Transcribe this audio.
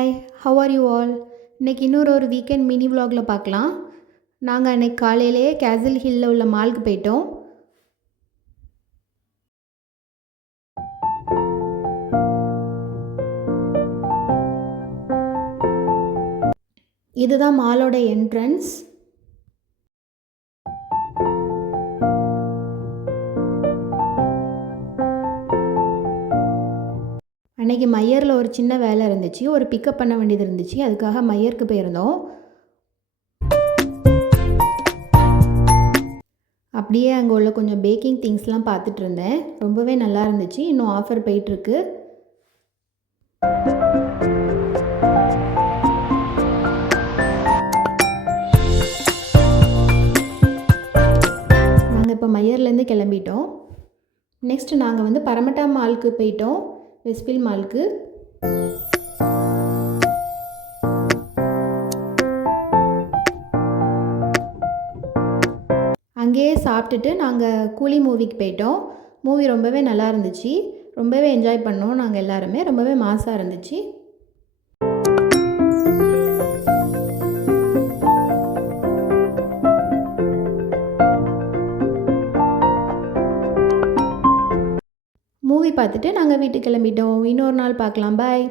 Hi, how are you all? இன்னைக்கு இன்னொரு weekend mini vlogல பார்க்கலாம். நாங்கள் அன்னைக்கு காலையிலேயே கேசல் ஹில்லில் உள்ள மாலுக்கு போயிட்டோம். இதுதான் மாலோட என்ட்ரன்ஸ். அன்றைக்கி மையரில் ஒரு சின்ன வேலை இருந்துச்சு, ஒரு பிக்கப் பண்ண வேண்டியது இருந்துச்சு. அதுக்காக மையருக்கு போயிருந்தோம். அப்படியே அங்கே உள்ள கொஞ்சம் பேக்கிங் திங்ஸ்லாம் பார்த்துட்டு இருந்தேன். ரொம்பவே நல்லா இருந்துச்சு. இன்னும் ஆஃபர் போயிட்டுருக்கு. நாங்கள் இப்போ மையர்லேருந்து கிளம்பிட்டோம். நெக்ஸ்ட் நாங்கள் பரமட்டா மாலுக்கு போயிட்டோம், வெஸ்ட்ஃபீல்ட் மாலுக்கு. அங்கேயே சாப்பிட்டுட்டு நாங்கள் கூலி மூவிக்கு போயிட்டோம். மூவி ரொம்பவே நல்லா இருந்துச்சு. ரொம்பவே என்ஜாய் பண்ணோம் நாங்கள் எல்லாருமே. ரொம்பவே மாசாக இருந்துச்சு. மூவி பார்த்துட்டு நாங்கள் வீட்டுக்கு கிளம்பிட்டோம். இன்னொரு நாள் பார்க்கலாம். பாய்.